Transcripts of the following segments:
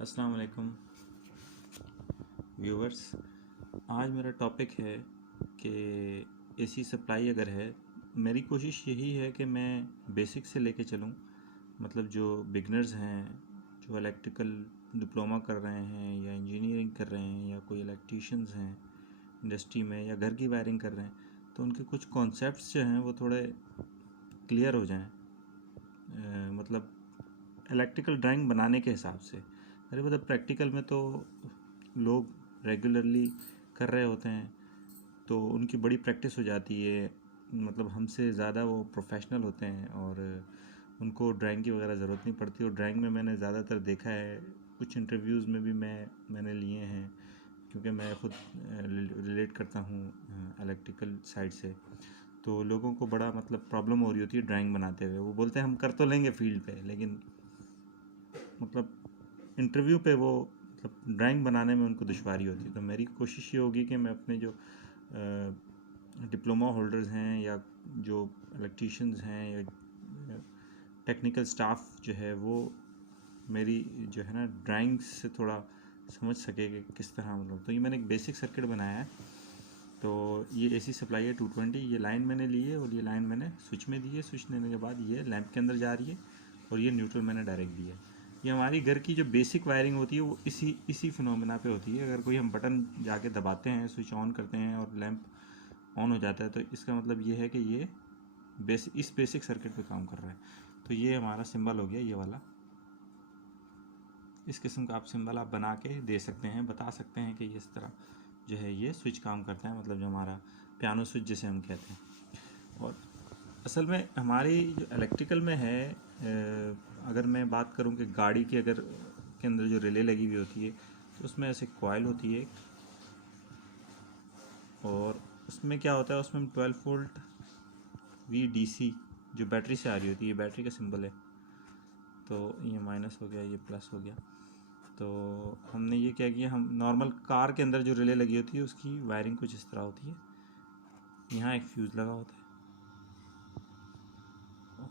अस्सलाम वालेकुम व्यूवर्स। आज मेरा टॉपिक है कि एसी सप्लाई अगर है, मेरी कोशिश यही है कि मैं बेसिक से लेके चलूं। मतलब जो बिगनर्स हैं, जो इलेक्ट्रिकल डिप्लोमा कर रहे हैं या इंजीनियरिंग कर रहे हैं या कोई इलेक्ट्रीशियंस हैं इंडस्ट्री में या घर की वायरिंग कर रहे हैं, तो उनके कुछ कॉन्सेप्ट्स जो हैं वो थोड़े क्लियर हो जाएं। मतलब इलेक्ट्रिकल ड्राइंग बनाने के हिसाब से। अरे मतलब प्रैक्टिकल में तो लोग रेगुलरली कर रहे होते हैं, तो उनकी बड़ी प्रैक्टिस हो जाती है। मतलब हमसे ज़्यादा वो प्रोफेशनल होते हैं और उनको ड्राइंग की वगैरह ज़रूरत नहीं पड़ती। और ड्राइंग में मैंने ज़्यादातर देखा है, कुछ इंटरव्यूज़ में भी मैंने लिए हैं, क्योंकि मैं ख़ुद रिलेट करता हूँ इलेक्ट्रिकल साइड से। तो लोगों को बड़ा मतलब प्रॉब्लम हो रही होती है ड्राइंग बनाते हुए। वो बोलते हैं हम कर तो लेंगे फील्ड पे, लेकिन मतलब इंटरव्यू पे वो मतलब ड्राइंग बनाने में उनको दुश्वारी होती है। तो मेरी कोशिश ये होगी कि मैं अपने जो डिप्लोमा होल्डर्स हैं या जो इलेक्ट्रीशियंस हैं या टेक्निकल स्टाफ जो है, वो मेरी जो है ना ड्राइंग से थोड़ा समझ सके कि किस तरह मतलब। तो ये मैंने एक बेसिक सर्किट बनाया है। तो ये एसी सप्लाई है 220, ये लाइन मैंने ली है और ये लाइन मैंने स्विच में दी है। स्विच देने के बाद ये लैंप के अंदर जा रही है और ये न्यूट्रल मैंने डायरेक्ट दिया है। ये हमारी घर की जो बेसिक वायरिंग होती है वो इसी फिनोमेना पे होती है। अगर कोई हम बटन जाके दबाते हैं, स्विच ऑन करते हैं और लैंप ऑन हो जाता है, तो इसका मतलब ये है कि ये इस बेसिक सर्किट पे काम कर रहा है। तो ये हमारा सिंबल हो गया, ये वाला। इस किस्म का आप सिंबल आप बना के दे सकते हैं, बता सकते हैं कि इस तरह जो है ये स्विच काम करता है। मतलब जो हमारा पियानो स्विच जिसे हम कहते हैं। और असल में हमारी जो इलेक्ट्रिकल में है, अगर मैं बात करूं कि गाड़ी की अगर के अंदर जो रिले लगी हुई होती है, तो उसमें ऐसे कॉइल होती है और उसमें क्या होता है, उसमें हम 12 वोल्ट VDC जो बैटरी से आ रही होती है, बैटरी का सिंबल है। तो ये माइनस हो गया, ये प्लस हो गया। तो हमने ये क्या किया, हम नॉर्मल कार के अंदर जो रिले लगी होती है उसकी वायरिंग कुछ इस तरह होती है। यहाँ एक फ्यूज़ लगा होता है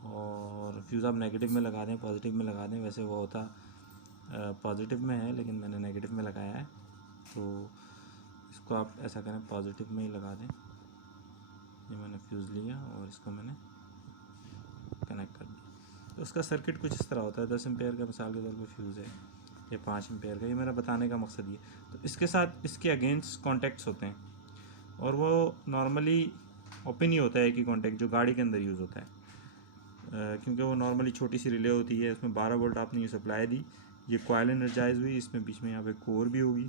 और फ्यूज़ आप नेगेटिव में लगा दें, पॉजिटिव में लगा दें। वैसे वो होता पॉजिटिव में है, लेकिन मैंने नेगेटिव में लगाया है। तो इसको आप ऐसा करें, पॉजिटिव में ही लगा दें। ये मैंने फ्यूज़ लिया और इसको मैंने कनेक्ट कर दिया। तो उसका सर्किट कुछ इस तरह होता है। 10 एम्पेयर का मिसाल के तौर पर फ्यूज़ है, ये 5 एम्पेयर का। ये मेरा बताने का मकसद ये। तो इसके साथ इसके अगेंस्ट कॉन्टैक्ट्स होते हैं और वो नॉर्मली ओपन ही होता है कि कॉन्टैक्ट जो गाड़ी के अंदर यूज़ होता है, क्योंकि वो नॉर्मली छोटी सी रिले होती है। उसमें 12 वोल्ट आपने ये सप्लाई दी, ये कॉइल एनर्जाइज हुई, इसमें बीच में यहाँ पे कोर भी होगी।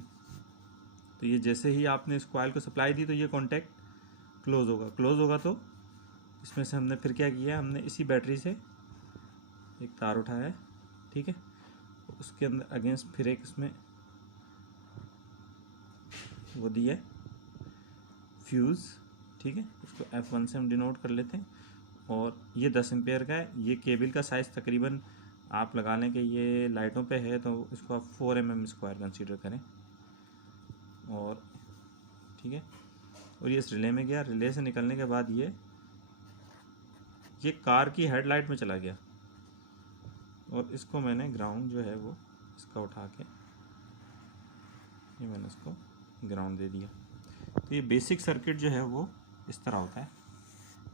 तो ये जैसे ही आपने इस कॉइल को सप्लाई दी, तो ये कॉन्टैक्ट क्लोज़ होगा। तो इसमें से हमने फिर क्या किया, हमने इसी बैटरी से एक तार उठाया है, ठीक है। उसके अंदर अगेंस्ट फिर एक इसमें वो दिया है फ्यूज़, ठीक है। उसको F1 से हम डिनोट कर लेते हैं। और ये 10 एम्पेयर का है। ये केबल का साइज़ तकरीबन आप लगा लें कि ये लाइटों पे है, तो इसको आप 4 mm स्क्वायर कंसीडर करें। और ठीक है, और ये इस रिले में गया। रिले से निकलने के बाद ये कार की हेडलाइट में चला गया और इसको मैंने ग्राउंड जो है वो इसका उठा के ये मैंने इसको ग्राउंड दे दिया। तो ये बेसिक सर्किट जो है वो इस तरह होता है।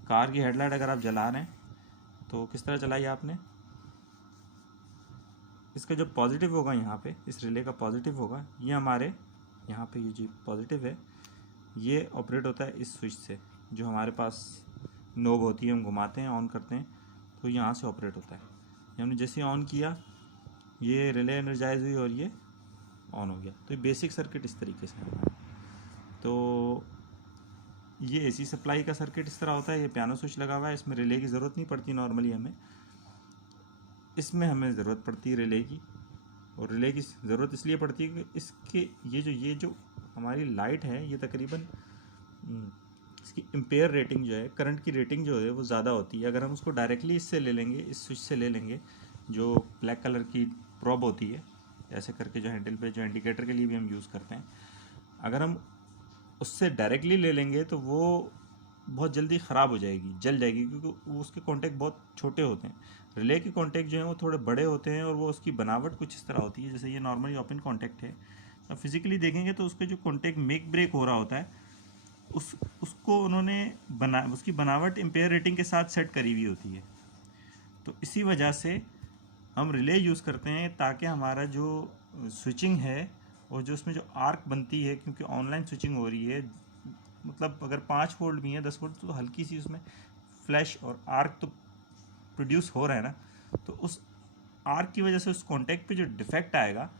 कार की हेडलाइट अगर आप जला रहे हैं तो किस तरह चलाई आपने, इसका जो पॉजिटिव होगा यहाँ पे, इस रिले का पॉजिटिव होगा, ये हमारे यहाँ पे ये जो पॉजिटिव है ये ऑपरेट होता है इस स्विच से। जो हमारे पास नोब होती है, हम घुमाते हैं, ऑन करते हैं, तो यहाँ से ऑपरेट होता है। ये हमने जैसे ऑन किया, ये रिले एनर्जाइज हुई और ये ऑन हो गया। तो ये बेसिक सर्किट इस तरीके से है। तो ये एसी सप्लाई का सर्किट इस तरह होता है। ये पियानो स्विच लगा हुआ है, इसमें रिले की ज़रूरत नहीं पड़ती नॉर्मली हमें। इसमें हमें ज़रूरत पड़ती है रिले की। और रिले की ज़रूरत इसलिए पड़ती है कि इसके ये जो हमारी लाइट है, ये तकरीबन इसकी एम्पेयर रेटिंग जो है, करंट की रेटिंग जो है वो ज़्यादा होती है। अगर हम उसको डायरेक्टली इससे ले लेंगे, इस स्विच से ले लेंगे, जो ब्लैक कलर की प्रॉब होती है, ऐसे करके जो हैंडल पे जो इंडिकेटर के लिए भी हम यूज़ करते हैं, अगर हम उससे डायरेक्टली ले लेंगे तो वो बहुत जल्दी ख़राब हो जाएगी, जल जाएगी, क्योंकि उसके कॉन्टैक्ट बहुत छोटे होते हैं। रिले के कॉन्टैक्ट जो हैं वो थोड़े बड़े होते हैं और वो उसकी बनावट कुछ इस तरह होती है। जैसे ये नॉर्मली ओपन कॉन्टैक्ट है, अब फिज़िकली देखेंगे तो उसके जो कॉन्टैक्ट मेक ब्रेक हो रहा होता है उसको उन्होंने उसकी बनावट इम्पेयर रेटिंग के साथ सेट करी हुई होती है। तो इसी वजह से हम रिले यूज़ करते हैं ताकि हमारा जो स्विचिंग है और जो उसमें जो आर्क बनती है, क्योंकि ऑनलाइन स्विचिंग हो रही है, मतलब अगर 5 वोल्ट भी है 10 वोल्ट, तो हल्की सी उसमें फ्लैश और आर्क तो प्रोड्यूस हो रहा है ना, तो उस आर्क की वजह से उस कॉन्टैक्ट पे जो डिफेक्ट आएगा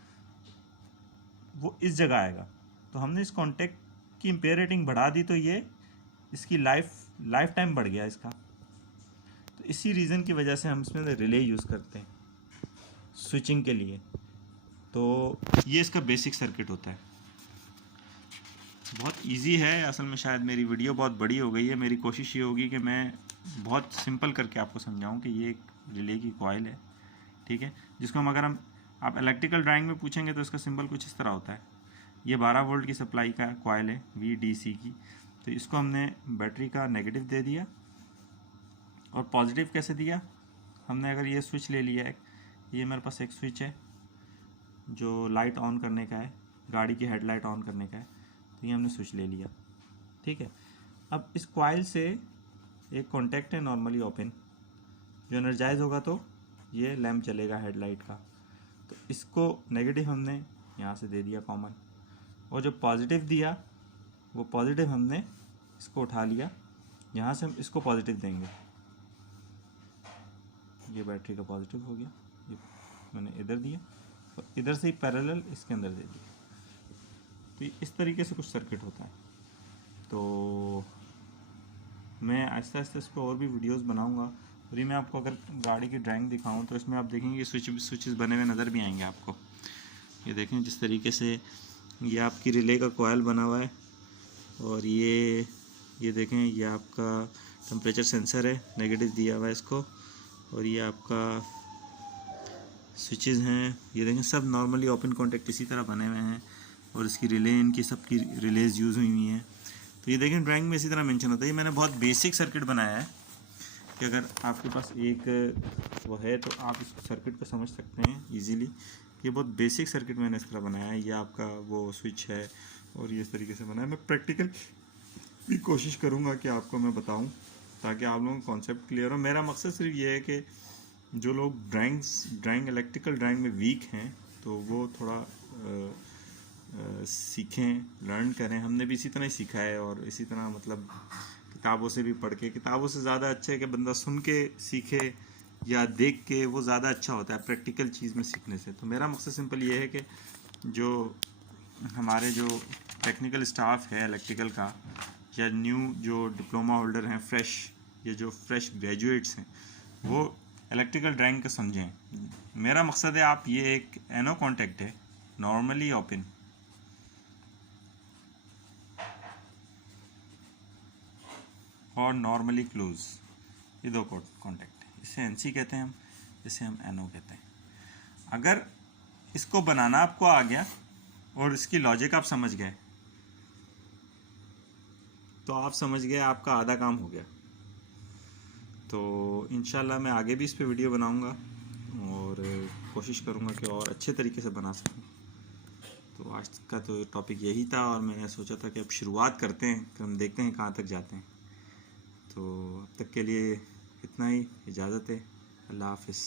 वो इस जगह आएगा। तो हमने इस कॉन्टैक्ट की इम्पेयर रेटिंग बढ़ा दी, तो ये इसकी लाइफ टाइम बढ़ गया इसका। तो इसी रीज़न की वजह से हम इसमें रिले यूज़ करते हैं स्विचिंग के लिए। तो ये इसका बेसिक सर्किट होता है, बहुत इजी है। असल में शायद मेरी वीडियो बहुत बड़ी हो गई है, मेरी कोशिश ये होगी कि मैं बहुत सिंपल करके आपको समझाऊं कि ये एक रिले की कॉइल है, ठीक है, जिसको हम आप इलेक्ट्रिकल ड्राइंग में पूछेंगे तो इसका सिंबल कुछ इस तरह होता है। ये 12 वोल्ट की सप्लाई का कॉइल है VDC की। तो इसको हमने बैटरी का नेगेटिव दे दिया और पॉजिटिव कैसे दिया, हमने अगर ये स्विच ले लिया है, ये मेरे पास एक स्विच है जो लाइट ऑन करने का है, गाड़ी की हेडलाइट ऑन करने का है, तो ये हमने स्विच ले लिया, ठीक है। अब इस कॉइल से एक कॉन्टैक्ट है नॉर्मली ओपन, जो एनर्जाइज होगा तो ये लैम्प जलेगा हेडलाइट का। तो इसको नेगेटिव हमने यहाँ से दे दिया कॉमन, और जो पॉजिटिव दिया वो पॉजिटिव हमने इसको उठा लिया, यहाँ से हम इसको पॉजिटिव देंगे। ये बैटरी का पॉजिटिव हो गया, ये मैंने इधर दिया और इधर से ही पैरेलल इसके अंदर दे दिया। तो इस तरीके से कुछ सर्किट होता है। तो मैं आहिस्ता आहिस्ता इस पर और भी वीडियोस बनाऊंगा। और ये मैं आपको अगर गाड़ी की ड्राइंग दिखाऊं तो इसमें आप देखेंगे स्विचेस बने हुए नज़र भी आएंगे आपको। ये देखें जिस तरीके से ये आपकी रिले का कॉइल बना हुआ है, और ये देखें ये आपका टेम्परेचर सेंसर है, नेगेटिव दिया हुआ है इसको, और ये आपका स्विचेस हैं। ये देखें सब नॉर्मली ओपन कॉन्टैक्ट इसी तरह बने हुए हैं, और इसकी रिले, इनकी सबकी रिलेज यूज़ हुई हुई हैं। तो ये देखें ड्राइंग में इसी तरह मेंशन होता है। ये मैंने बहुत बेसिक सर्किट बनाया है कि अगर आपके पास एक वो है तो आप इस सर्किट को समझ सकते हैं इजीली। ये बहुत बेसिक सर्किट मैंने इस तरह बनाया है। ये आपका वो स्विच है और ये इस तरीके से बना है। मैं प्रैक्टिकल भी कोशिश करूँगा कि आपको मैं बताऊँ, ताकि आप लोगों को कॉन्सेप्ट क्लियर हो। मेरा मकसद सिर्फ ये है कि जो लोग ड्राइंग इलेक्ट्रिकल ड्राइंग में वीक हैं तो वो थोड़ा सीखें, लर्न करें। हमने भी इसी तरह ही सीखा है, और इसी तरह मतलब किताबों से भी पढ़ के। किताबों से ज़्यादा अच्छा है कि बंदा सुन के सीखे या देख के, वो ज़्यादा अच्छा होता है प्रैक्टिकल चीज़ में सीखने से। तो मेरा मकसद सिंपल ये है कि जो हमारे जो टेक्निकल स्टाफ है इलेक्ट्रिकल का, या न्यू जो डिप्लोमा होल्डर हैं फ्रेश, या जो फ्रेश ग्रेजुएट्स हैं, वो इलेक्ट्रिकल ड्राइंग का समझें। मेरा मकसद है आप ये एक एनो कॉन्टैक्ट है नॉर्मली ओपन, और नॉर्मली क्लोज, ये दो कॉन्टैक्ट है। इसे NC कहते हैं हम, इसे हम NO कहते हैं। अगर इसको बनाना आपको आ गया और इसकी लॉजिक आप समझ गए तो आप समझ गए, आपका आधा काम हो गया। तो इंशाल्लाह मैं आगे भी इस पे वीडियो बनाऊंगा और कोशिश करूंगा कि और अच्छे तरीके से बना सकूं। तो आज का तो टॉपिक यही था, और मैंने सोचा था कि अब शुरुआत करते हैं, कि हम देखते हैं कहाँ तक जाते हैं। तो अब तक के लिए इतना ही, इजाज़त है, अल्लाह हाफ़िज़।